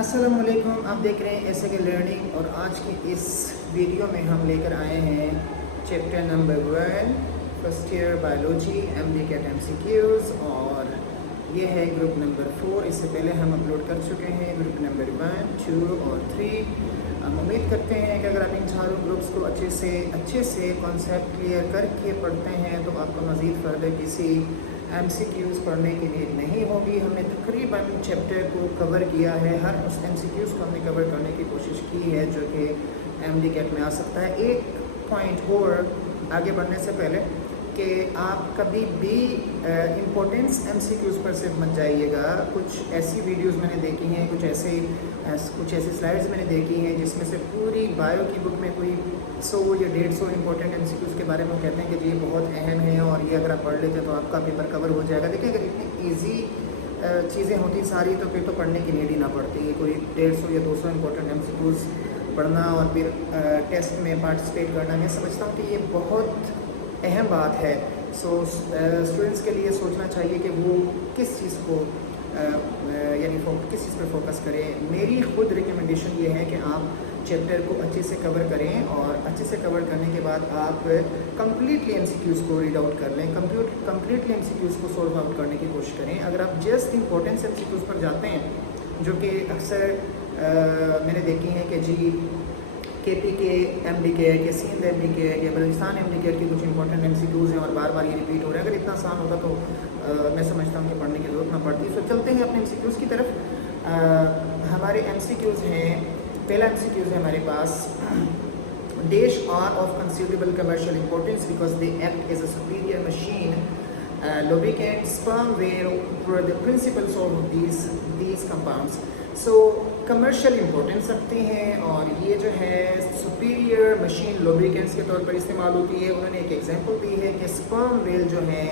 अस्सलामुअलैकुम, आप देख रहे हैं ऐसे के लर्निंग। और आज की इस वीडियो में हम लेकर आए हैं chapter number 1 first year biology MD-CAT MCQs। और ये है ग्रुप नंबर 4। इससे पहले हम अपलोड कर चुके हैं ग्रुप नंबर 1, 2 और 3। हम उम्मीद करते हैं कि अगर आप इन चारों ग्रुप्स को अच्छे से कॉन्सेप्ट क्लियर करके पढ़ते हैं तो आपको मज़ीद फर्दर किसी MCQs पढ़ने की नीड नहीं होगी। हमने तकरीबन चैप्टर को कवर किया है, हर उस MCQs को हमने कवर करने की कोशिश की है जो कि MD-CAT में आ सकता है। एक पॉइंट और आगे बढ़ने से पहले कि आप कभी भी इम्पोर्टेंस MCQs पर सिर्फ मत जाइएगा। कुछ ऐसी वीडियोस मैंने देखी हैं, कुछ ऐसी स्लाइड्स मैंने देखी हैं जिसमें से पूरी बायो की बुक में कोई 100 या 150 इम्पोर्टेंट MCQs के बारे में कहते हैं कि जी ये बहुत अहम है और ये अगर आप पढ़ लेते तो आपका पेपर कवर हो जाएगा। देखिए, अगर इतनी ईजी चीज़ें होती सारी तो फिर तो पढ़ने की नीड ही ना पड़ती। कोई 150 या 200 इम्पोर्टेंट MCQs पढ़ना और फिर टेस्ट में पार्टिसिपेट करना, मैं समझता हूँ कि ये बहुत अहम बात है। स्टूडेंट्स के लिए सोचना चाहिए कि वो किस चीज़ को किस चीज़ पर फोकस करें। मेरी खुद रिकमेंडेशन ये है कि आप चैप्टर को अच्छे से कवर करें और अच्छे से कवर करने के बाद आप कम्प्लीटली MCQs को रीड आउट कर लें, कम्प्लीटली MCQs को सॉल्व आउट करने की कोशिश करें। अगर आप जस्ट इम्पोर्टेंस MCQs पर जाते हैं जो कि अक्सर मैंने देखी हैं कि जी KP के MD-CAT के सिंध MD-CAT के बलूचिस्तान MD-CAT के कुछ इंपॉर्टेंट MCQs हैं और बार बार ये रिपीट हो रहे हैं। अगर इतना आसान होता तो मैं समझता हूँ कि पढ़ने की ज़रूरत ना पड़ती। तो चलते हैं अपने MCQs की तरफ। हमारे MCQs हैं, पहला MCQs है हमारे पास, Dash are of considerable commercial importance because they act as a superior machine lubricant sperm were the principal source of these compounds. So commercial importance रखते हैं और ये जो है सुपीरियर मशीन लुब्रिकेंट्स के तौर पर इस्तेमाल होती है। उन्होंने एक एग्जांपल दी है कि स्पर्म वेल जो है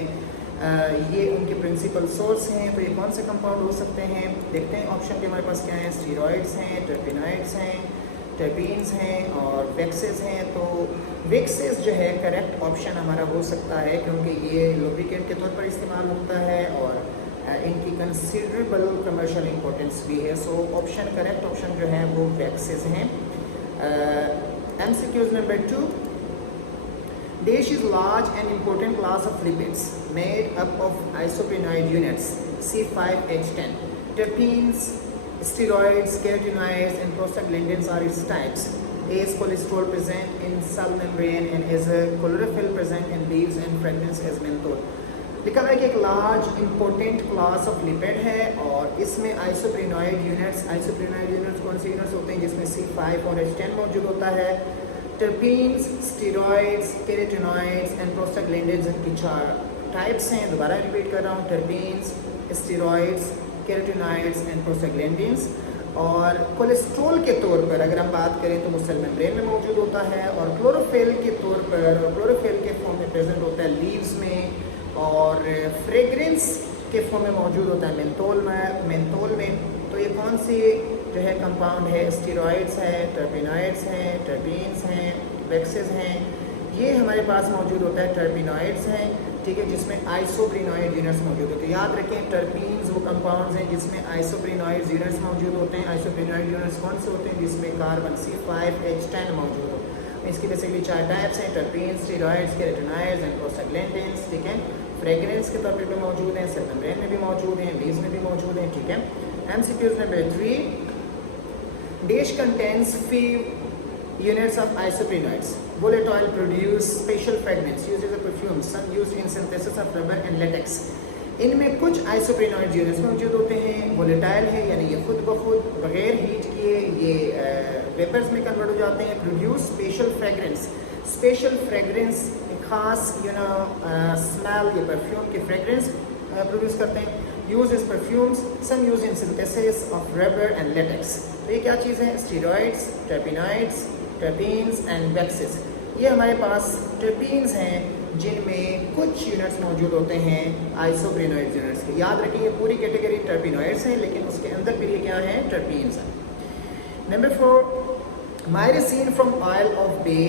ये उनके प्रिंसिपल सोर्स हैं। तो ये कौन से कंपाउंड हो सकते हैं देखते हैं। ऑप्शन के हमारे पास क्या है, स्टीरॉइड्स हैं, टर्पेनॉइड्स हैं, टर्पीन्स हैं और वेक्सेस हैं। तो वेक्सेस जो है करेक्ट ऑप्शन हमारा हो सकता है क्योंकि ये लुब्रिकेंट के तौर पर इस्तेमाल होता है और इनकी कंसिडरेबल कमर्शियल इंपॉर्टेंस भी है। सो ऑप्शन करेक्ट ऑप्शन जो है वो वेक्सेस हैं। MCQs number 2, Dash is large and important class of lipids made up of isoprenoid units C5H10. Terpenes, steroids, carotenoids and prostaglandins are its types. As cholesterol present in cell membrane and as a chlorophyll present in leaves and fragrance as menthol. लिखा है कि एक large important class of lipid है और इसमें आइसोप्रेनॉइड units कौन से units होते हैं जिसमें C5 और H10 मौजूद होता है। Terpenes, steroids, carotenoids and prostaglandins इनकी 4 टाइप्स हैं। दोबारा रिपीट कर रहा हूँ, terpenes, steroids, carotenoids and prostaglandins. और कोलेस्ट्रॉल के तौर पर अगर हम बात करें तो वो सेल मेम्ब्रेन में मौजूद होता है और क्लोरोफिल के तौर पर क्लोरोफिल के फॉर्म में प्रेजेंट होता है लीव्स में और फ्रेगरेंस के फॉर्म में मौजूद होता है मेंथोल में। तो ये कौन सी जो है कंपाउंड है, स्टीरॉइड्स है, टर्पेनॉइड्स हैं, टर्पीन्स हैं, वेक्सेस हैं। ये हमारे पास मौजूद होता है टर्पेनॉइड्स हैं, ठीक है, जिसमें आइसोप्रेनॉइड यूनिट्स मौजूद होते हैं। याद रखें टर्पीन्स वो कंपाउंड्स हैं जिसमें आइसोप्रेनॉइड यूनिट्स मौजूद होते हैं। आइसोप्रेनॉइड यूनिट्स कौन से होते हैं जिसमें कार्बन C5H10 मौजूद हो। इसकी बेसिकली 4 टाइप्स हैं, terpenes, steroids, carotenoids and prostaglandins, ठीक है। फ्रेगरेंस के तौर पर भी मौजूद हैं, सेल मेम्ब्रेन में भी मौजूद हैं, लीव्स में भी मौजूद हैं, ठीक है। MCQs number 3, Dash contains few units of isoprenoids. Volatile produce special fragments used as a perfume, some used in synthesis of rubber and latex. इनमें कुछ आइसोप्रेनॉइड यूनिट्स मौजूद होते हैं, वोलेटाइल है यानी ये खुद ब खुद बगैर हीट किए ये वेपर्स में कन्वर्ट हो जाते हैं। प्रोड्यूस स्पेशल फ्रेगरेंस खास स्मेल या परफ्यूम की फ्रेगरेंस प्रोड्यूस करते हैं। Use is perfumes, some use in synthesis of rubber and latex. तो ये क्या चीज़ है, steroids, terpenoids, terpenes and waxes. ये हमारे पास टर्पीन्स हैं जिनमें कुछ यूनिट्स मौजूद होते हैं आइसोप्रेनॉइड यूनिट्स के। याद रखिए ये पूरी कैटेगरी टर्पेनॉइड्स हैं लेकिन उसके अंदर फिर ये क्या है, टर्पीन्स हैं। Number 4, myrcene from oil of bay,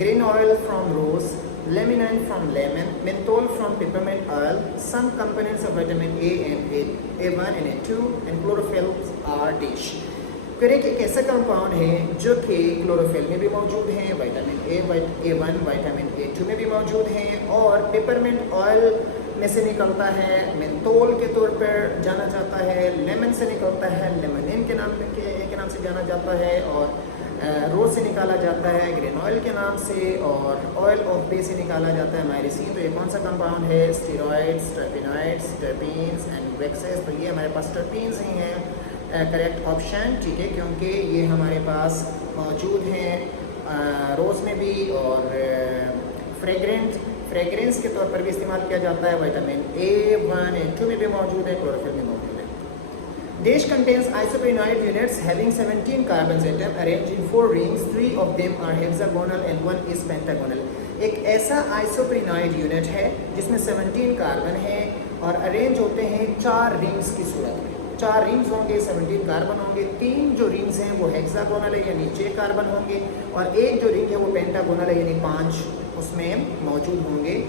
grain oil from rose, laminin from lemon, menthol from peppermint oil, some components of vitamin A and A1 and A2 and chlorophyll are dish. करें कि एक ऐसा compound है जो कि chlorophyll में भी मौजूद है, विटामिन A1, विटामिन A2 में भी मौजूद हैं और पेपरमिंट ऑयल में से निकलता है, मेंथोल के तौर पर जाना जाता है, लेमन से निकलता है, लेमनिन के नाम से जाना जाता है और रोज से निकाला जाता है ग्रीन ऑयल के नाम से और ऑयल ऑफ बे से निकाला जाता है मायरिसिन। तो ये कौन सा कंपाउंड है? Steroids, terpenoids, terpenes and waxes. तो ये हमारे पास टर्पीन्स ही हैं, करेक्ट ऑप्शन, ठीक है, क्योंकि ये हमारे पास मौजूद हैं रोज़ में भी और फ्रेगरेंस के तौर पर भी इस्तेमाल किया जाता है। विटामिन A1 and 2 में भी मौजूद है, क्लोरोफिल में मौजूद है। Dish contains isoprenoid units having 17 carbon atom arranged in 4 rings. 3 of them are hexagonal and 1 is pentagonal. एक ऐसा आइसोप्रेनॉइड यूनिट है जिसमें 17 कार्बन है और अरेंज होते हैं 4 रिंग्स की सूरत में। 4 रिंग्स होंगे, 17 कार्बन होंगे। 3 जो रिंग्स हैं वो हेक्सागोनल है यानी 6 कार्बन होंगे और एक जो रिंग है वो पेंटागोनल है यानी 5 उसमें मौजूद होंगे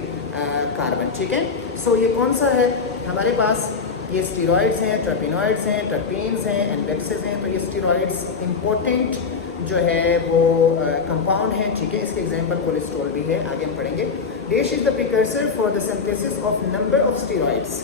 कार्बन, ठीक है। सो ये कौन सा है हमारे पास? ये स्टेरॉइड्स हैं, टर्पेनॉइड्स हैं, टर्पीन्स हैं एंड वेक्सेस हैं। तो ये स्टेरॉइड्स इंपॉर्टेंट जो है वो कंपाउंड है, ठीक है। इसके एग्जांपल कोलेस्ट्रॉल भी है, आगे हम पढ़ेंगे। Dash is the precursor for the synthesis of number of steroids,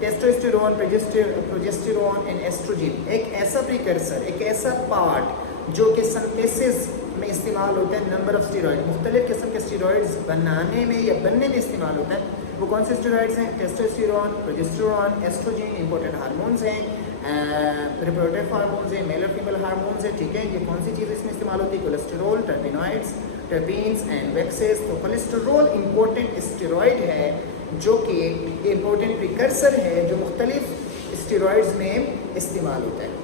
testosterone, progesterone and estrogen. एक ऐसा प्रिकर्सर, एक ऐसा पार्ट जो कि सिंथेसिस में इस्तेमाल होता है नंबर ऑफ स्टेरॉइड, मुख्तलिफ किस्म के स्टेरॉइड्स बनाने में या बनने में इस्तेमाल होता है। वो कौन से स्टेरॉइड्स हैं? Testosterone, progesterone, estrogen, important hormones हैं, रिप्रोडक्टिव हार्मोन्स हैं, मेल और फीमेल हार्मोन्स हैं, ठीक है। ये कौन सी चीज़ इसमें इस्तेमाल होती है? Cholesterol, terpenoids, terpenes and waxes. तो कोलेस्टेरोल इंपॉर्टेंट स्टेरॉइड है जो कि इंपॉर्टेंट प्रिकर्सर है जो मुख्तलिफ स्टेरॉइड्स में इस्तेमाल होता है।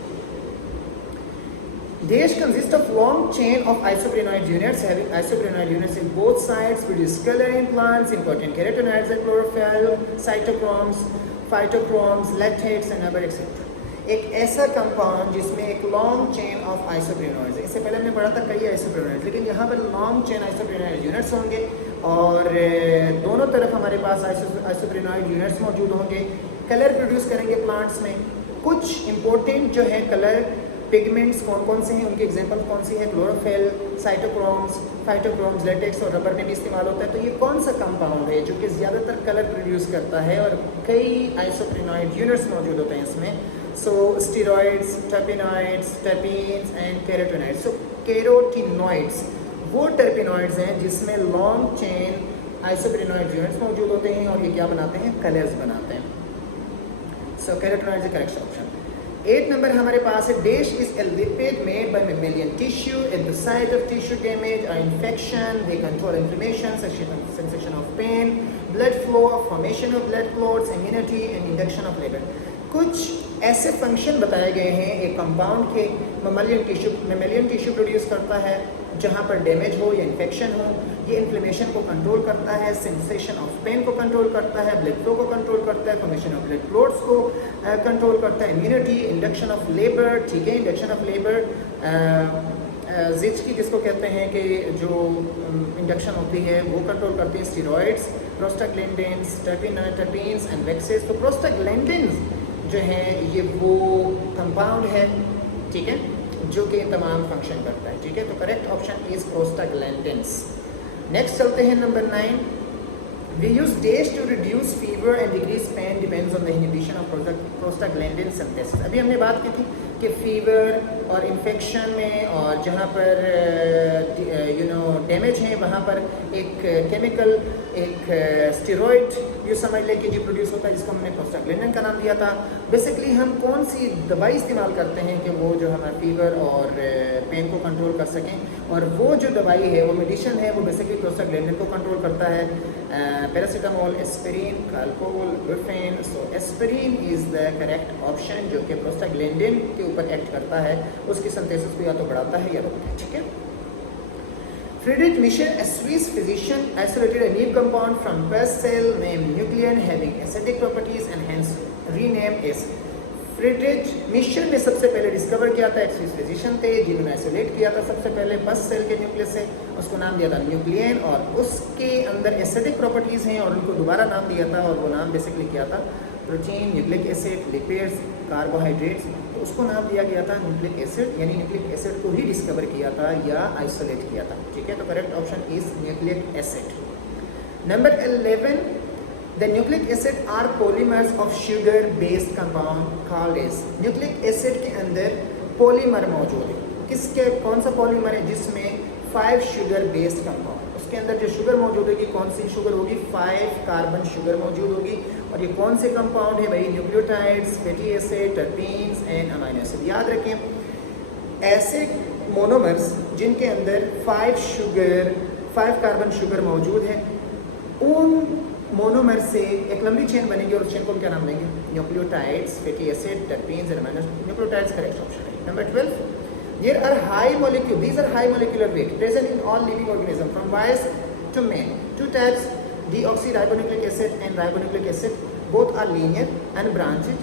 Dash consists of long chain of isoprenoid units having isoprenoid units in both sides, produce color in plants, important carotenoids and chlorophyll, cytochromes, phytochromes, lactates and other etc. एक ऐसा compound जिसमें एक लॉन्ग चेन ऑफ आइसोप्रेनॉइड्स है। इससे पहले हमने पढ़ा था कई आइसोप्रेनॉइड्स, लेकिन यहाँ पर लॉन्ग चेन आइसोप्रेनॉइड यूनिट्स होंगे और दोनों तरफ हमारे पास आइसोप्रेनॉइड यूनिट्स मौजूद होंगे। कलर प्रोड्यूस करेंगे प्लांट्स में। कुछ इंपॉर्टेंट जो है कलर पिगमेंट्स कौन कौन से हैं, उनके एग्जांपल कौन सी है? क्लोरोफिल, साइटोक्रोम्स, फाइटोक्रोम्स, लेटेक्स और रबर में भी इस्तेमाल होता है। तो ये कौन सा कंपाउंड है जो कि ज़्यादातर कलर प्रोड्यूस करता है और कई आइसोप्रेनॉइड यूनिट्स मौजूद होते हैं इसमें? So steroids, terpenoids, terpenes and carotenoids. So carotenoids वो टर्पेनॉइड्स हैं जिसमें लॉन्ग चेन आइसोप्रेनॉइड यूनिट्स मौजूद होते हैं और ये क्या बनाते हैं? कलर्स बनाते हैं। So carotenoids is correct option. 8 number हमारे पास है। Dash is a lipid made by mammalian tissue at the site of tissue damage or infection. They control inflammation, sensation of pain, blood flow, formation of blood clots, immunity and induction of labor. कुछ ऐसे function बताए गए हैं एक compound के। Mammalian tissue produce करता है जहाँ पर डैमेज हो या इन्फेक्शन हो। ये इन्फ्लेमेशन को कंट्रोल करता है, सेंसेशन ऑफ पेन को कंट्रोल करता है, ब्लड फ्लो को कंट्रोल करता है, फॉर्मेशन ऑफ ब्लड क्लोट्स को कंट्रोल करता है, इम्यूनिटी, इंडक्शन ऑफ लेबर, ठीक है। इंडक्शन ऑफ लेबर जिच की जिसको कहते हैं कि जो इंडक्शन होती है वो कंट्रोल करते हैं। Steroids, prostaglandins, terpenes and waxes. तो प्रोस्टाग्लैंडिन्स जो है ये वो कंपाउंड है, ठीक है, जो कि तमाम फंक्शन करता है, ठीक है। तो correct option is prostaglandins. Next चलते हैं number 9। We use dash to reduce fever and decrease pain depends on the inhibition of prostaglandin synthesis. अभी हमने बात की थी कि फीवर और इन्फेक्शन में और जहाँ पर डैमेज है वहाँ पर एक केमिकल, एक स्टेरॉइड जो समझ लें कि जो प्रोड्यूस होता है जिसको हमने प्रोस्टाग्लैंडिन का नाम दिया था। बेसिकली हम कौन सी दवाई इस्तेमाल करते हैं कि वो जो हमारा फीवर और पेन को कंट्रोल कर सकें, और वो जो दवाई है वो मेडिसिन है वो बेसिकली प्रोस्टाग्लैंडिन को कंट्रोल करता है। Paracetamol, aspirin, Calpol, Brufen. So aspirin is the correct option जो कि प्रोस्टाग्लैंडिन के ऊपर एक्ट करता है, उसकी सिंथेसिस को या तो बढ़ाता है या रोकता है, ठीक है। Friedrich Michel, a Swiss physician, isolated a new compound from pus cell named nuclein having acidic properties and hence renamed as Friedrich Miescher ने सबसे पहले डिस्कवर किया था, एक स्विस फिजिशियन थे जिन्होंने आइसोलेट किया था सबसे पहले बस सेल के न्यूक्लियस से, उसको नाम दिया था न्यूक्लियन, और उसके अंदर एसिडिक प्रॉपर्टीज़ हैं और उनको दोबारा नाम दिया था, और वो नाम बेसिकली क्या था, protein, nucleic acid, lipids, carbohydrates, तो उसको नाम दिया गया था न्यूक्लिक एसिड, यानी न्यूक्लिक एसिड को ही डिस्कवर किया था या आइसोलेट किया था, ठीक है। तो correct option is nucleic acid. Number 11, the nucleic acid are polymers of sugar based compound called as, nucleic acid के अंदर पॉलीमर मौजूद है, किसके, कौन सा पॉलीमर है, जिसमें 5 शुगर बेस्ड कंपाउंड, उसके अंदर जो शुगर मौजूद होगी कौन सी शुगर होगी, 5 कार्बन शुगर मौजूद होगी, और ये कौन से कंपाउंड है भाई, nucleotides, fatty acid, terpenes and amino acid. याद रखें ऐसे मोनोमर्स जिनके अंदर 5 कार्बन शुगर मौजूद है, उन मोनोमर से एक लंबी चेन बनेगी और उस चेन को हम क्या नाम देंगे, nucleotides, fatty acid, terpenes and amino acid. Nucleotides correct option है। Number 12, here are high molecule, these are high molecular weight present in all living organism from boys to men. Two types, deoxyribonucleic acid and ribonucleic acid, both are linear and branched,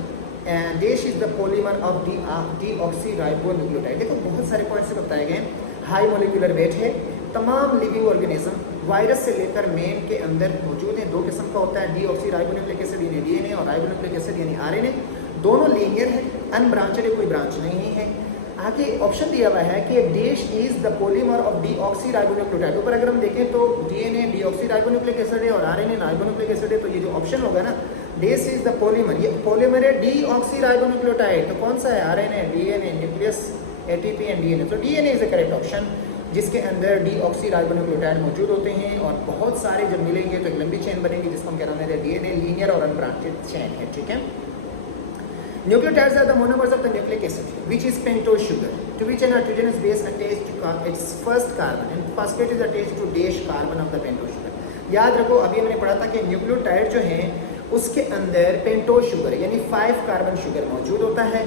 and dash is the polymer of deoxyribonucleotide। देखो बहुत सारे points बताए गए हैं। High molecular weight है, तमाम living organism virus से लेकर मेन के अंदर मौजूद है। 2 किस्म का होता है, डीऑक्सीराइबोन्यूक्लिक एसिड यानी डीएनए और राइबोन्यूक्लिक एसिड यानी आरएनए, दोनों लीनियर है, अनब्रांचेड है, कोई ब्रांच नहीं है। आगे ऑप्शन दिया हुआ है कि dash is the polymer of deoxyribonucleotide. ऊपर अगर हम देखें तो डीएनए डीऑक्सीराइबोन्यूक्लिक एसिड है और आरएनए राइबोन्यूक्लिक एसिड है, तो ये जो ऑप्शन होगा ना, डैश इज द पॉलीमर, ये पॉलीमर है डीऑक्सीराइबोन्यूक्लियोटाइड, तो कौन सा है, RNA, DNA, nucleus, ATP and DNA. तो DNA is the correct option, जिसके अंदर डीऑक्सीराइबोन्यूक्लियोटाइड मौजूद होते हैं, और बहुत सारे जब मिलेंगे तो एक लंबी चेन बनेगी जिसको हम क्या नाम देते हैं, डीएनए, लीनियर और अनब्रांचेड चेन है, ठीक है। Nucleotides are the monomers of the nucleic acid, which is pentose sugar, to which a nitrogenous base attached to its first carbon, and phosphate is attached to dash carbon of the pentose sugar। याद रखो, अभी हमने पढ़ा था कि nucleotide जो है उसके अंदर पेंटोज शुगर यानी 5 कार्बन शुगर मौजूद होता है,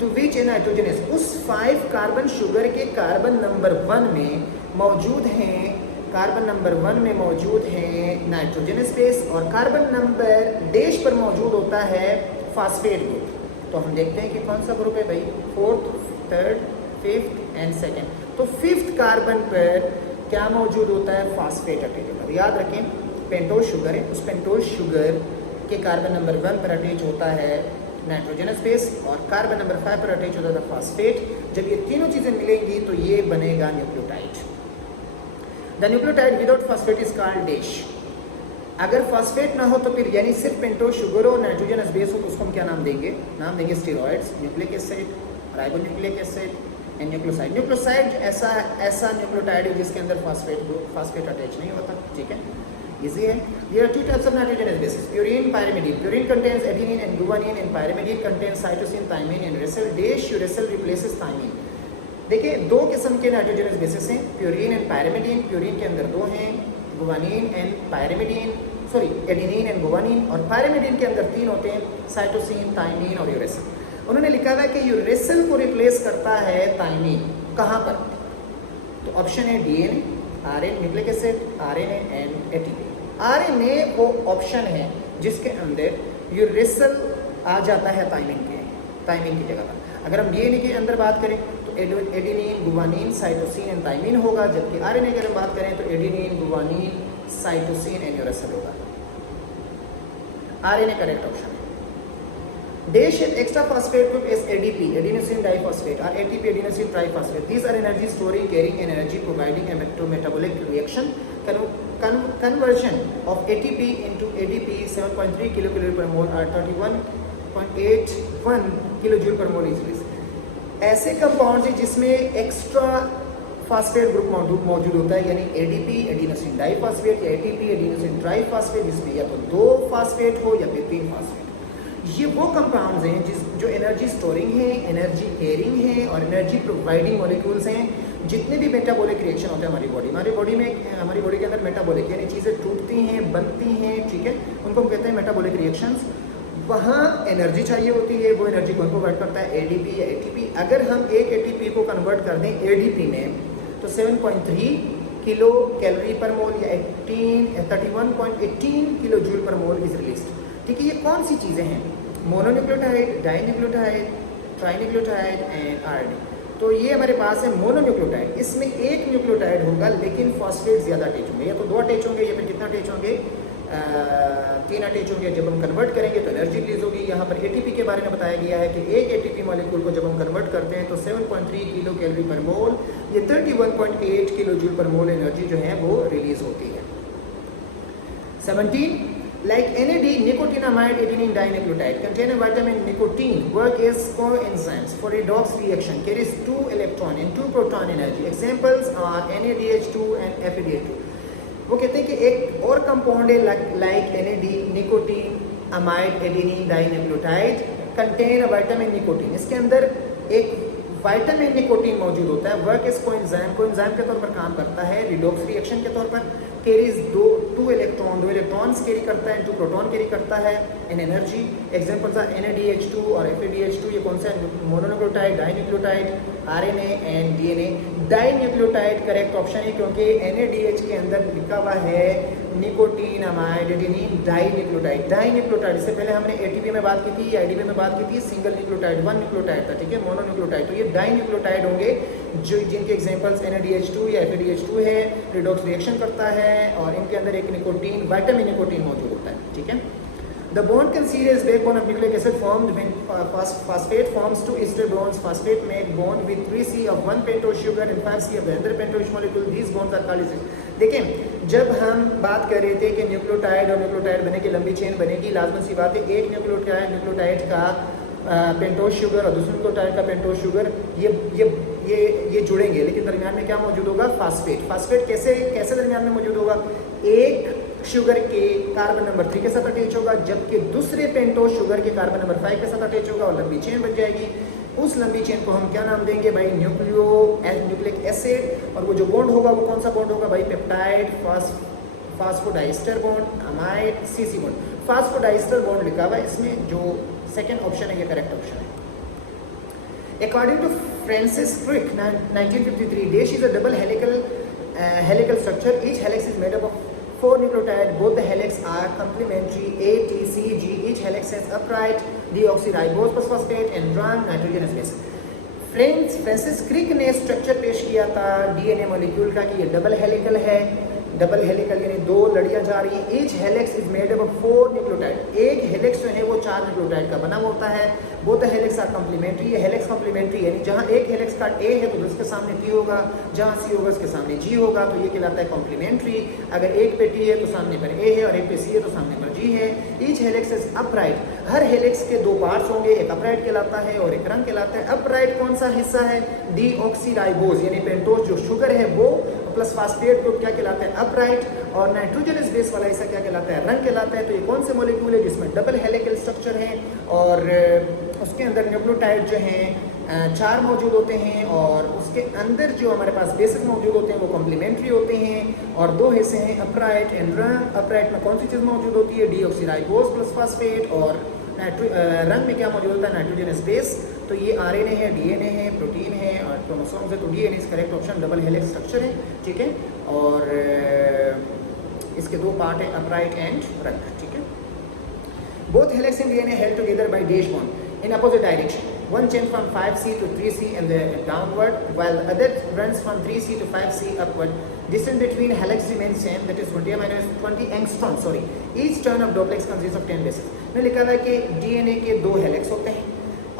टू विच ए नाइट्रोजनस, उस 5 कार्बन शुगर के कार्बन नंबर 1 में मौजूद हैं, कार्बन नंबर 1 में मौजूद है नाइट्रोजनस बेस, और कार्बन नंबर डैश पर मौजूद होता है फास्फेट ग्रुप। तो हम देखते हैं कि कौन सा ग्रुप है भाई, 4th, 3rd, 5th and 2nd। तो 5th कार्बन पर क्या मौजूद होता है, फास्फेट अटैच होता है। याद रखें पेंटोज शुगर है, उस पेंटोज शुगर के कार्बन नंबर 1 पर अटैच होता है नाइट्रोजनस बेस, और कार्बन नंबर 5 पर अटैच होता है फास्फेट। जब ये तीनों चीज़ें मिलेंगी तो ये बनेगा nucleotide. The nucleotide without phosphate is called dash. अगर फास्फेट ना हो तो फिर यानी सिर्फ पेंटोज शुगर और नाइट्रोजनस बेस हो तो उसको हम क्या नाम देंगे, नाम देंगे steroids, nucleic acid, ribonucleic acid and nucleoside. Nucleoside ऐसा न्यूक्लियोटाइड है जिसके अंदर फास्फेट अटैच नहीं होता, ठीक है, इजी है। There are 2 types of nitrogenous bases, purine, pyrimidine. Purine contains adenine and guanine, and pyrimidine contains cytosine, thymine and uracil. Dash uracil replaces thymine। देखिए 2 किस्म के नाइट्रोजनस बेसिस हैं, प्यूरिन एंड पायरिमिडीन। प्यूरिन के अंदर 2 हैं, guanine and pyrimidine, sorry adenine and guanine, और pyrimidine के अंदर 3 होते हैं, साइटोसिन, थाइमिन और यूरेसिल। उन्होंने लिखा हुआ है कि यूरेसिल को रिप्लेस करता है थाइमिन, कहाँ पर, तो ऑप्शन है DNA, RNA, nucleic acid, RNA and ATP. RNA वो ऑप्शन है जिसके अंदर यूरेसिल आ जाता है थाइमिन की जगह पर। अगर हम डीएनए के अंदर बात करें तो एडेनिन, गुवानिन, साइटोसिन एंड थाइमिन होगा, जबकि आरएनए की अगर बात करें तो एडेनिन, गुवानिन, साइटोसिन एंड यूरेसिल होगा। आरएनए करेक्ट ऑप्शन है। Dash extra phosphate group is ADP, adenosine diphosphate, or ATP, adenosine triphosphate. These are energy storing, carrying energy, providing to metabolic reaction. Conversion of ATP into ADP 7.3 kilocalorie per mole or 31.81 kilojoule per mole is released. ऐसे compound है जिसमें extra phosphate group मौजूद होता है, यानी ADP, adenosine diphosphate, या ATP, adenosine triphosphate, जिसमें या तो 2 फास्फेट हो या फिर 3 फास्फेट। ये वो कंपाउंड्स हैं जो एनर्जी स्टोरिंग है, एनर्जी कैरिंग है और एनर्जी प्रोवाइडिंग मॉलिक्यूल्स हैं। जितने भी मेटाबॉलिक रिएक्शन होते हैं हमारी बॉडी के अंदर मेटाबॉलिक यानी चीज़ें टूटती हैं, बनती हैं, ठीक है, उनको हम कहते हैं मेटाबॉलिक रिएक्शंस। वहाँ एनर्जी चाहिए होती है, वो एनर्जी कौन प्रोवाइड करता है, एडीपी या एटीपी। अगर हम एक एटीपी को कन्वर्ट कर दें एडीपी में तो 7.3 किलो कैलोरी पर मोल या 31.18 किलो जूल पर मोल इज रिलीज्ड, ठीक है। ये कौन सी चीज़ें हैं, मोनोन्यूक्लियोटाइड, डाइन्यूक्लियोटाइड, ट्राइन्यूक्लियोटाइड एंड आरएनए। तो ये हमारे पास है मोनोन्यूक्लियोटाइड। इसमें एक न्यूक्लियोटाइड होगा लेकिन फॉस्फेट ज़्यादा अटैच होंगे, या तो 2 अटैच होंगे या फिर कितना अटैच होंगे, 3 अटैच होंगे। जब हम कन्वर्ट करेंगे तो एनर्जी रिलीज होगी। यहाँ पर एटीपी के बारे में बताया गया है कि एक एटीपी मॉलिक्यूल को जब हम कन्वर्ट करते हैं तो 7.3 किलो कैलोरी पर मोल, ये 31.8 किलो जूल पर मोल एनर्जी जो है वो रिलीज होती है। 17 like NAD, nicotinamide adenine dinucleotide contain a vitamin nicotine, work as coenzymes for redox reaction, carries 2 electron and 2 proton energy. Examples are NADH2 and FADH2. वो कहते हैं कि एक और कंपाउंड है like NAD, nicotine amide adenine dinucleotide, contain vitamin nicotine. इसके अंदर एक विटामिन निकोटीन मौजूद होता है। वर्क इज कोएंजाइम के तौर पर काम करता है, रिडॉक्स रिएक्शन के तौर पर। कैरीज 2 इलेक्ट्रॉन्स कैरी करता है, 2 प्रोटॉन कैरी करता है इन एनर्जी। एग्जांपल्स आर NADH2 और FADH2। ये कौन सा है? Mononucleotide, dinucleotide, RNA and DNA। Dinucleotide correct option है क्योंकि NADH के अंदर लिखा हुआ है nicotine amide adenine dinucleotide. Dinucleotide, इससे पहले हमने ATP में बात की थी, ADP में बात की थी, सिंगल न्यूक्लियोटाइड 1 न्यूक्लियोटाइड था, ठीक है, मोनोन्यूक्लियोटाइड। तो ये डाइन्यूक्लियोटाइड होंगे जो जिनके एग्जांपल्स NADH2 या FADH2 है, रिडॉक्स रिएक्शन करता है और इनके अंदर एक निकोटीन विटामिन निकोटीन मौजूद होता है, ठीक है। The bond concealed is backbone of nucleic acid formed when phosphate forms 2 ester bonds. Phosphate make bond with 3C of 1 pentose sugar and 5C of the other pentose molecule. These bonds are called ester. देखें, जब हम बात कर रहे थे कि nucleotide और nucleotide बनेगी, लंबी चेन बनेगी, लाजमन सी बात है एक न्यूक्लियोटाइड का पेंटोज शुगर और दूसरे न्यूक्लियोटाइड का पेंटोज शुगर ये जुड़ेंगे, लेकिन दरमियान में क्या मौजूद होगा? फास्फेट। फास्फेट कैसे दरमियान में मौजूद होगा? एक शुगर के कार्बन नंबर 3 के साथ अटैच होगा, जबकि दूसरे पेंटोज शुगर के कार्बन नंबर 5 के साथ अटैच होगा और लंबी चेन बन जाएगी। उस लंबी चेन को हम क्या नाम देंगे भाई? Nucleic acid. और वो जो बॉन्ड होगा वो कौन सा बॉन्ड होगा भाई? Peptide phosphodiester bond, amide CC bond. Phosphodiester bond लिखा हुआ है इसमें, जो सेकेंड ऑप्शन है ये करेक्ट ऑप्शन है। According to Francis Crick 1953, DASH is a double helical structure. Each helix is made up of 4 nucleotides. Both the helix are complementary, A, T, C, G. Each helix has upright deoxyribose plus phosphate and run nitrogenous base. Francis Crick ने structure पेश किया था DNA molecule का कि ये double helical है। Double helical यानी 2 लड़ियां जा रही हैं। Each helix is made up of 4 nucleotide. एक हेलिक्स जो है वो 4 न्यूक्लियोटाइड का बना होता है। Both helix are complementary. Helix complementary यानी जहां एक हेलिक्स का A है तो उसके सामने T होगा, जहां C होगा उसके सामने G होगा, तो ये कहलाता है कॉम्प्लीमेंट्री। अगर एक पे T है तो सामने पर A है और एक पे C है तो सामने पर G है। Each helix is upright. Her helix के 2 पार्ट्स होंगे, एक अपराइट कहलाता है और एक रंग कहलाता है। अपराइट कौन सा हिस्सा है? डीऑक्सीराइबोज यानी पेंटोज जो शुगर है वो, प्लस फास्फेट ग्रुप क्या कहलाता है? अपराइट। और नाइट्रोजनस बेस वाला हिस्सा क्या कहलाता है? रंग कहलाता है। तो ये कौन से मॉलिक्यूल है जिसमें डबल हेलिकल स्ट्रक्चर है और उसके अंदर न्यूक्लियोटाइड जो हैं 4 मौजूद होते हैं और उसके अंदर जो हमारे पास बेसिस मौजूद होते हैं वो कॉम्प्लीमेंट्री होते हैं और 2 हिस्से हैं अपराइट एंड रंग। अपराइट में कौन सी चीज़ मौजूद होती है? Deoxyribose plus phosphate. और रंग में क्या मौजूद होता है? Nitrogenous base. तो ये RNA है, DNA है, प्रोटीन है और क्रोमोसोम्स है। तो DNA is correct option, double helix structure है, ठीक है। और इसके 2 पार्ट है, अपराइट एंड रंग, ठीक है। Both helix in DNA held together by dash bond in opposite direction. One chain from 5C to 3C and the downward, while the other runs from 3C to 5C upward. Distance between helix remains same, that is 20 angstrom. Sorry. Each turn of duplex consists of 10 bases. मैं लिखा हुआ है कि DNA के 2 helix होते हैं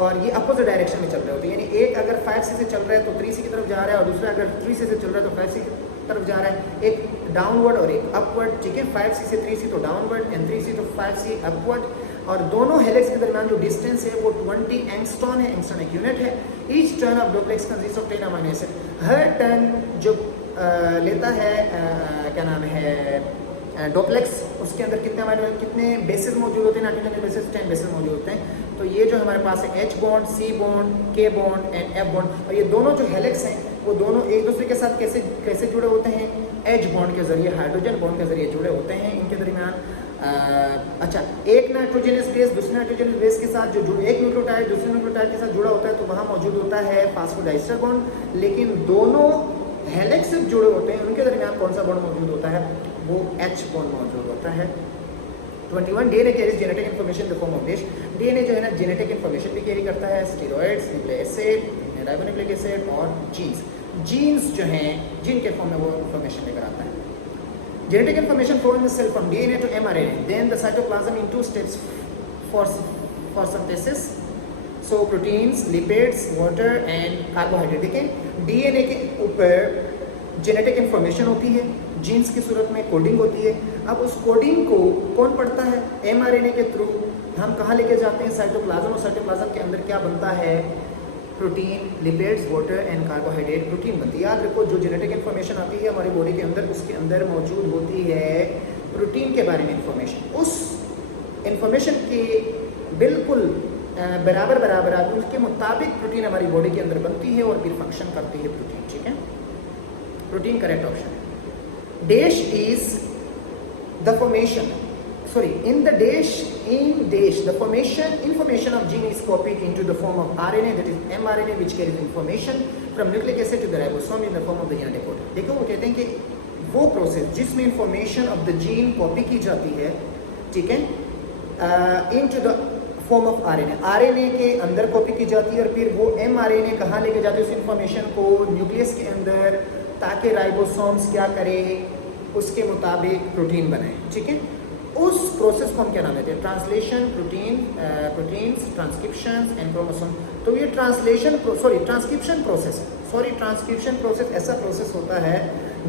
और ये अपोजिट डायरेक्शन में चल रहे होते हैं। यानी एक अगर 5C से चल रहा है तो 3C की तरफ जा रहा है और दूसरा अगर 3C से चल रहा है तो 5C की तरफ जा रहा है। एक डाउनवर्ड और एक अपवर्ड, ठीक है। 5C से 3C तो डाउनवर्ड एंड 3C तो 5C अपवर्ड। और दोनों हेलिक्स के दरमियान जो डिस्टेंस है वो 20 एंगस्ट्रॉन है। एंगस्ट्रॉन एक यूनिट है। Each turn off duplex consist of 10 amino acid. Her turn जो लेता है क्या नाम है डुप्लेक्स, उसके अंदर कितने बेसिस मौजूद होते हैं? नाइट्रोजन बेसिस 10 बेसिस मौजूद होते हैं। तो ये जो हमारे पास है H bond, C bond, K bond and F bond. और ये दोनों जो हेलिक्स हैं वो दोनों एक दूसरे के साथ कैसे जुड़े होते हैं? H बॉन्ड के जरिए, हाइड्रोजन बॉन्ड के जरिए जुड़े होते हैं इनके दरमियान। अच्छा, एक नाइट्रोजनस बेस दूसरे नाइट्रोजनस बेस के साथ जो एक न्यूक्लियोटाइड दूसरे न्यूक्लियोटाइड के साथ जुड़ा होता है तो वहाँ मौजूद होता है फास्फोडाइस्टर बॉन्ड। लेकिन दोनों हेलिक्स जुड़े होते हैं उनके दरमियान कौन सा बॉन्ड मौजूद होता है? वो H बॉन्ड मौजूद होता है। 21 DNA carries genetic information in the form of dish. DNA जो है ना जेनेटिक इन्फॉर्मेशन भी कैरी करता है, steroids, nucleic acid, ribonucleic acid और जीन्स। जीन्स जो हैं जीन के फॉर्म में वो इन्फॉर्मेशन लेकर आता है। Genetic information flow in the cell from DNA to mRNA, then the cytoplasm in 2 steps for synthesis. So proteins, lipids, water and carbohydrate. देखें डीएनए के ऊपर जेनेटिक इन्फॉर्मेशन होती है, जीन्स की सूरत में कोडिंग होती है। अब उस कोडिंग को कौन पढ़ता है? एमआरएनए के थ्रू हम कहाँ लेके जाते हैं? साइटोप्लाज्म। और साइटोप्लाज्म के अंदर क्या बनता है? Protein, lipids, water and carbohydrate protein बनती है। याद रखो जो जेनेटिक इन्फॉर्मेशन आती है हमारी बॉडी के अंदर, उसके अंदर मौजूद होती है प्रोटीन के बारे में इन्फॉर्मेशन। उस इन्फॉर्मेशन के बिल्कुल बराबर उसके मुताबिक प्रोटीन हमारी बॉडी के अंदर बनती है और फिर फंक्शन करती है प्रोटीन। ठीक है, प्रोटीन करेक्ट ऑप्शन है। Dash is the formation, sorry, in dash the information of gene is copied into the form of RNA, that is mRNA, which carries information from nucleic acid to the ribosome in the form of the genetic code। देखो वो कहते हैं कि वो process जिसमें information of the gene copy की जाती है, ठीक है, into the form of RNA, RNA के अंदर कॉपी की जाती है और फिर वो एमआरएनए कहाँ लेके जाते हैं उस इंफॉर्मेशन को? न्यूक्लियस के अंदर, ताकि राइबोसोम्स क्या करे? उसके मुताबिक प्रोटीन बनाए। ठीक है, उस प्रोसेस को हम क्या नाम देते हैं? Translation, proteins, transcription and chromosome. तो ये ट्रांसक्रिप्शन प्रोसेस ऐसा प्रोसेस होता है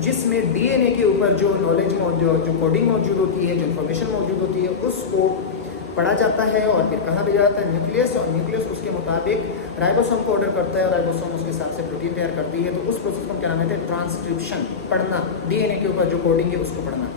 जिसमें डीएनए के ऊपर जो नॉलेज जो कोडिंग मौजूद होती है, जो इन्फॉर्मेशन मौजूद होती है, उसको पढ़ा जाता है और फिर कहाँ भेजा जाता है? न्यूक्लियस। और न्यूक्लियस उसके मुताबिक राइबोसोम को ऑर्डर करता है और राइबोसोम उसके हिसाब से प्रोटीन तैयार करती है। तो उस प्रोसेस को हम क्या नाम देते हैं? ट्रांसक्रिप्शन, पढ़ना, डीएनए के ऊपर जो कोडिंग है उसको पढ़ना।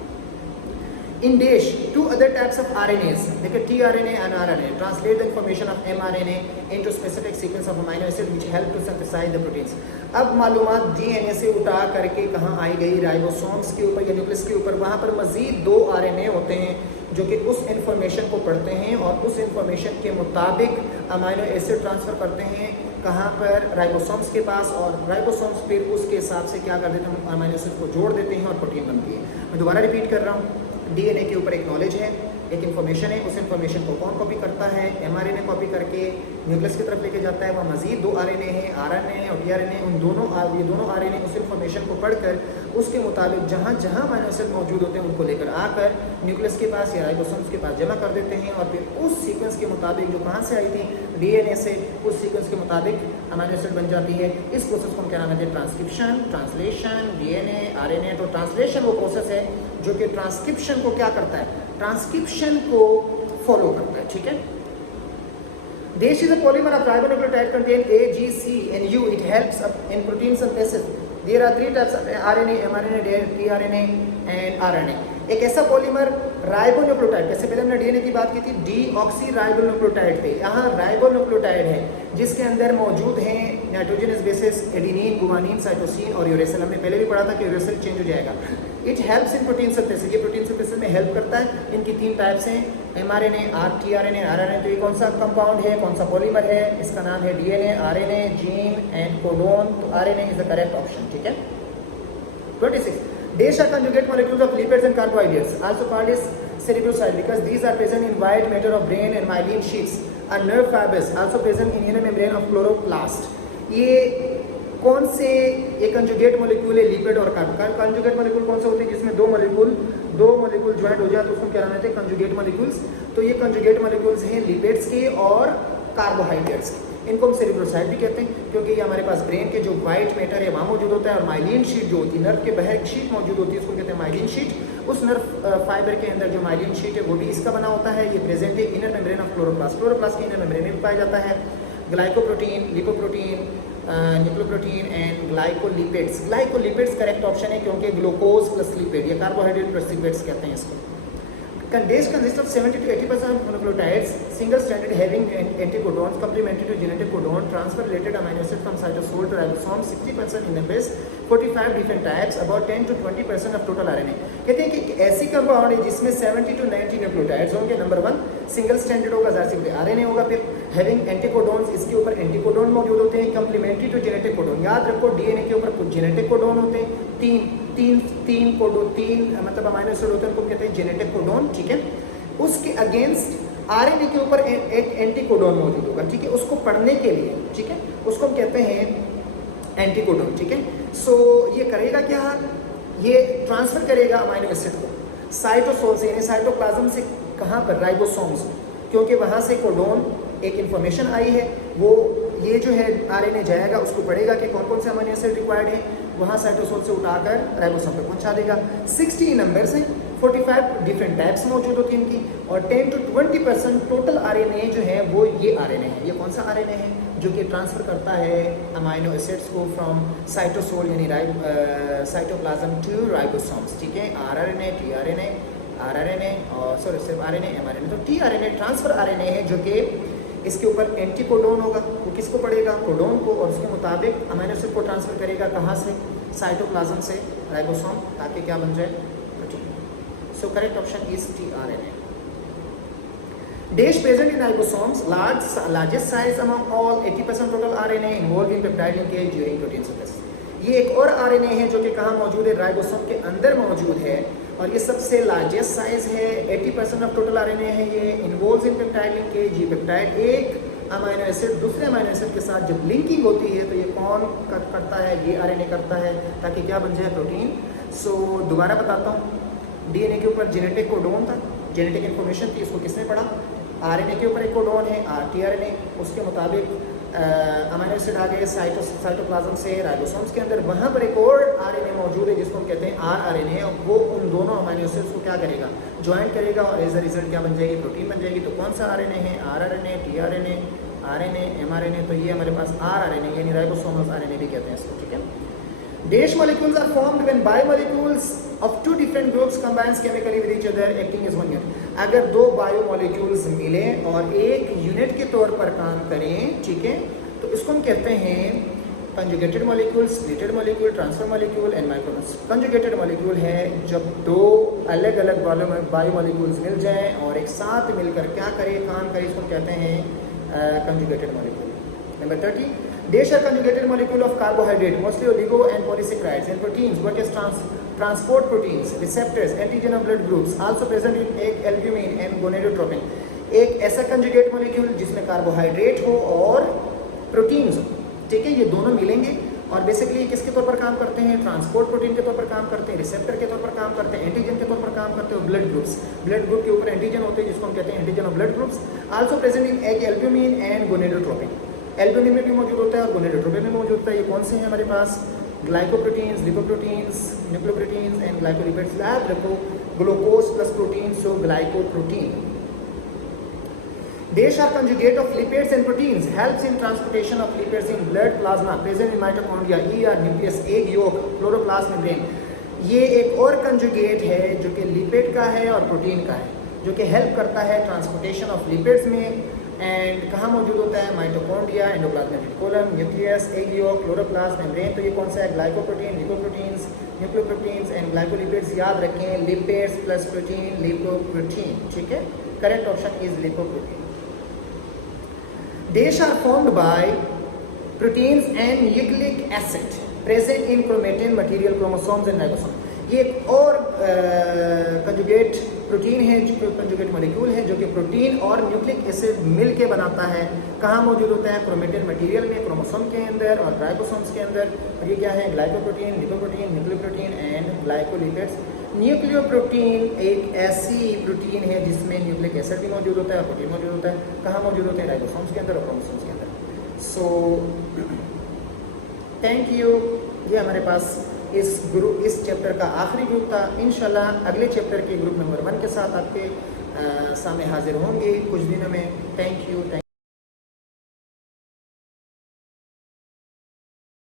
In DASH, 2 other types of RNAs, like a tRNA and RNA, translate the information of mRNA into specific sequence of amino acid which help to synthesize the proteins। अब मालूमात DNA से उठा करके कहाँ आई गई? राइबोसोम्स के ऊपर या न्यूक्लियस के ऊपर। वहाँ पर मजीद 2 RNA होते हैं जो कि उस इंफॉर्मेशन को पढ़ते हैं और उस इंफॉर्मेशन के मुताबिक अमाइनो एसिड ट्रांसफ़र करते हैं कहाँ पर? राइबोसोम्स के पास। और राइबोसोम्स फिर उसके हिसाब से क्या कर देते हैं? अमाइनो एसिड को जोड़ देते हैं और प्रोटीन बनती है। मैं दोबारा रिपीट कर रहा हूँ, डीएनए के ऊपर एक नॉलेज है, एक इन्फॉर्मेशन है, उस इन्फॉर्मेशन को कौन कॉपी करता है? एमआरएनए कॉपी करके न्यूक्लियस की तरफ लेके जाता है। वहाँ मजीद 2 आरएनए हैं, आरएनए और टीआरएनए। उन दोनों आरएनए उस इन्फॉर्मेशन को पढ़कर उसके मुताबिक जहाँ अमाइनो एसिड मौजूद होते हैं उनको लेकर आकर न्यूक्लियस के पास या राइबोसोम्स के पास जमा कर देते हैं और फिर उस सीक्वेंस के मुताबिक जो कहाँ से आई थी? डीएनए से, उस सीक्वेंस के मुताबिक अमाइनो एसिड बन जाती है। इस प्रोसेस को हम क्या नाम देते हैं? Transcription, translation, DNA, RNA. तो ट्रांसलेशन वो प्रोसेस है जो कि ट्रांसक्रिप्शन को क्या करता है? ट्रांसक्रिप्शन को फॉलो करता है। ठीक है, DASH is a polymer of ribonucleotide contain A, G, C and U. It helps in protein synthesis. There are 3 types of RNA, mRNA, tRNA and RNA। एक ऐसा पॉलीमर राइबोन्यूक्लियोटाइड, जैसे पहले हमने डीएनए की बात की थी, डीऑक्सी राइबोन्यूक्लियोटाइड पे, यहाँ राइबोन्यूक्लियोटाइड है जिसके अंदर मौजूद हैं नाइट्रोजनस बेसिस, एडेनिन, गुवानिन, साइटोसिन और यूरेसिल। हमने पहले भी पढ़ा था कि यूरेसिल चेंज हो जाएगा। It helps in protein synthesis, ये प्रोटीन सिंथेसिस में हेल्प करता है। इनकी 3 टाइप्स हैं, एमआरएनए, tRNA, RNA। तो ये कौन सा कंपाउंड है, कौन सा पॉलीमर है? इसका नाम है DNA, RNA, gene and codon. तो RNA is the correct option. ठीक है, 26 DASH are conjugate molecules of lipids and carbohydrates, also called as cerebroside, because these are present in white matter of brain and myelin sheaths are nerve fibers also present in inner membrane of chloroplast। ये कौन से ये conjugate molecule है? Lipid और carbohydrate. Conjugate molecule कौन से होते हैं? जिसमें दो मोलिक्यूल ज्वाइंट हो जाए तो उसको क्या नाम देते हैं? Conjugate molecules. तो ये कंजुगेट मोलिक्यूल्स हैं लिपिड्स के और कार्बोहाइड्रेट्स के। इनको हम सेरिब्रोसाइड भी कहते हैं क्योंकि ये हमारे पास ब्रेन के जो वाइट मैटर है वहाँ मौजूद होता है और माइलिन शीट जो होती है, नर्व के बाहर एक शीट मौजूद होती है, उसको कहते हैं माइलिन शीट। उस नर्व फाइबर के अंदर जो माइलिन शीट है वो भी इसका बना होता है। ये प्रेजेंट है inner membrane of chloroplast. Chloroplast के इनर मेम्ब्रेन में पाया जाता है glycoprotein, lipoprotein, nucleoprotein and glycolipids. Glycolipids correct option है क्योंकि ग्लूकोज प्लस लिपिड या कार्बोहाइड्रेट प्लस लिपिड्स कहते हैं इसको। DASH consists of 70 to 80% of nucleotides, single stranded having anticodons complementary to genetic codon, transfer related amino acid from cytosol to ribosome, 60% in the base, 45 different types, about 10 to 20% of total RNA। कहते हैं कि ऐसी compound है जिसमें 70 to 90 nucleotides होंगे। Number 1 single stranded होगा, जाहिर सी RNA होगा। फिर हैविंग एंटीकोडोन्स, इसके ऊपर एंटीकोडोन मौजूद होते हैं, कंप्लीमेंट्री टू जेनेटिक कोडोन। याद रखो डीएनए के ऊपर कुछ जेनेटिक कोडोन होते हैं, तीन मतलब अमाइनो एसिड होते हैं, उनको कहते हैं जेनेटिक कोडोन। ठीक है, उसके अगेंस्ट आरएनए के ऊपर एक एंटीकोडोन मौजूद होगा, ठीक है, उसको पढ़ने के लिए, ठीक है, उसको हम कहते हैं एंटीकोडोन, ठीक है। सो ये करेगा क्या, ये ट्रांसफर करेगा अमाइनो एसिड को साइटोसोल से, यानी साइटोप्लाज्म से, कहाँ पर, राइबोसोम्स, क्योंकि वहाँ से कोडोन एक इंफॉर्मेशन आई है, वो ये जो है आरएनए जाएगा, उसको पढ़ेगा कि कौन कौन से अमाइनो एसिड रिक्वायर्ड है, वहाँ साइटोसोल से उठाकर राइबोसोम पे पहुँचा देगा। 60 नंबर्स हैं, 45 डिफरेंट टाइप्स मौजूद होती हैं इनकी, और 10 to 20% टोटल आरएनए जो है वो ये आरएनए है। ये कौन सा आरएनए है, जो कि ट्रांसफ़र करता है अमाइनो एसिड्स को फ्रॉम साइटोसोल यानी साइटोप्लाज्म टू राइबोसोम्स, ठीक है। आरआरएनए, टीआरएनए, आरआरएनए और सॉरी सिर्फ आरएनए, एमआरएनए। तो टीआरएनए ट्रांसफ़र आरएनए है, जो कि इसके ऊपर एंटीकोडोन होगा, वो किसको पढ़ेगा, कोडोन को, और उसके मुताबिक अमाइनो एसिड को ट्रांसफ़र करेगा कहाँ से, साइटोप्लाज्म से राइबोसोम, ताकि क्या बन जाए, protein. So correct option is tRNA. Dash present in ribosomes, largest size among all, 80% total RNA involved in peptide linkage during protein synthesis. ये एक और RNA है जो कि कहाँ मौजूद है, राइबोसोम के अंदर मौजूद है, और ये सबसे लार्जेस्ट साइज है, 80% ऑफ टोटल RNA है, ये इन्वॉल्व इन पेप्टाइड लिंकेज। ये पेप्टाइड एक अमाइनो एसिड दूसरे अमाइनो एसिड के साथ जब लिंकिंग होती है तो ये कौन करता है, ये RNA करता है, ताकि क्या बन जाए, प्रोटीन। सो दोबारा बताता हूँ, DNA के ऊपर जेनेटिक कोडोन था, जेनेटिक इन्फॉर्मेशन थी, इसको किसने पढ़ा, आरएनए के ऊपर एक कोडोन है, टीआरएनए, उसके मुताबिक अमाइनो एसिड आ गए साइटोप्लाज्म से राइबोसोम्स के अंदर, वहाँ पर एक और आरएनए मौजूद है जिसको हम कहते हैं आरआरएनए, और वो उन दोनों अमाइनो एसिड्स को क्या करेगा, ज्वाइन करेगा, और एज अ रिजल्ट क्या बन जाएगी, प्रोटीन बन जाएगी। तो कौन सा आरएनए है, आरआरएनए, टीआरएनए, आरएनए, एमआरएनए। तो ये हमारे पास आरआरएनए यानी राइबोसोमल आरएनए भी कहते हैं इसको, ठीक है। Dash molecules are formed when biomolecules of two different groups combines chemically with each other acting as one unit. अगर दो बायोमोलिक्यूल्स मिलें और एक यूनिट के तौर पर काम करें, ठीक है, तो इसको हम कहते हैं conjugated molecule, splitted molecule, transfer molecule and micromoles. Conjugated molecule है जब दो अलग अलग बायोमोलिक्यूल्स मिल जाएं और एक साथ मिलकर क्या करे, काम करे, इसको कहते हैं conjugated molecule. Number 30, Dash are conjugated molecule of carbohydrate, mostly oligo and polysaccharides, and proteins, what is transport proteins, receptors, antigen of blood groups, also present in egg, albumin and gonadotropin। एक ऐसा conjugate molecule जिसमें carbohydrate हो और proteins हो, ठीक है, ये दोनों मिलेंगे और बेसिकली किसके तौर पर काम करते हैं, ट्रांसपोर्ट प्रोटीन के तौर पर काम करते हैं, रिसेप्टर के तौर पर काम करते हैं, एंटीजन के तौर पर काम करते हैं, और ब्लड ग्रुप्स, ब्लड ग्रुप के ऊपर एंटीजन होते हैं जिसको हम कहते हैं antigen of blood groups, also present in egg, albumin and gonadotropin. Albumin में भी मौजूद होता है और गोनेडोट्रोपिन में मौजूद होता है। ये कौन से हैं हमारे पास, glycoproteins, lipoproteins, nucleoproteins and glycolipids. याद रखो glucose plus protein, so glycoprotein. Dash are conjugate of lipids and proteins, helps in transportation of lipids in blood plasma, present in mitochondria, ER, nucleus, egg yolk, chloroplast membrane। ये एक और conjugate है जो कि lipid का है और protein का है, जो कि हेल्प करता है ट्रांसपोर्टेशन ऑफ लिपिड्स में, एंड कहाँ मौजूद होता है, mitochondria, endoplasmic reticulum, nucleus, egg York, chloroplast membrane. तो ये कौन सा है, glycoprotein, lipoproteins, nucleoproteins and glycolipids. याद रखें लिपिड्स प्लस प्रोटीन, लिपोप्रोटीन, ठीक है। Correct option is lipoprotein. Dash are formed by proteins and nucleic acid present in chromatin material, chromosomes and ribosomes। ये एक और कंजुगेट प्रोटीन है, जो कंजुगेट मॉलिक्यूल है जो कि प्रोटीन और न्यूक्लिक एसिड मिल के बनाता है। कहाँ मौजूद होता है, क्रोमेटिन मटेरियल में, क्रोमोसोम के अंदर और राइबोसोम्स के अंदर। और ये क्या है, glycoprotein, lipoprotein, nucleoprotein and glycolipids. Nucleoprotein एक ऐसी प्रोटीन है जिसमें न्यूक्लिक एसिड भी मौजूद होता है और प्रोटीन मौजूद होता है। कहाँ मौजूद होते हैं, राइबोसोम्स के अंदर और क्रोमोसोम्स के अंदर। So thank you. ये हमारे पास इस चैप्टर का आखिरी ग्रुप था। इंशाल्लाह अगले चैप्टर के ग्रुप नंबर 1 के साथ आपके सामने हाजिर होंगे कुछ दिनों में। Thank you.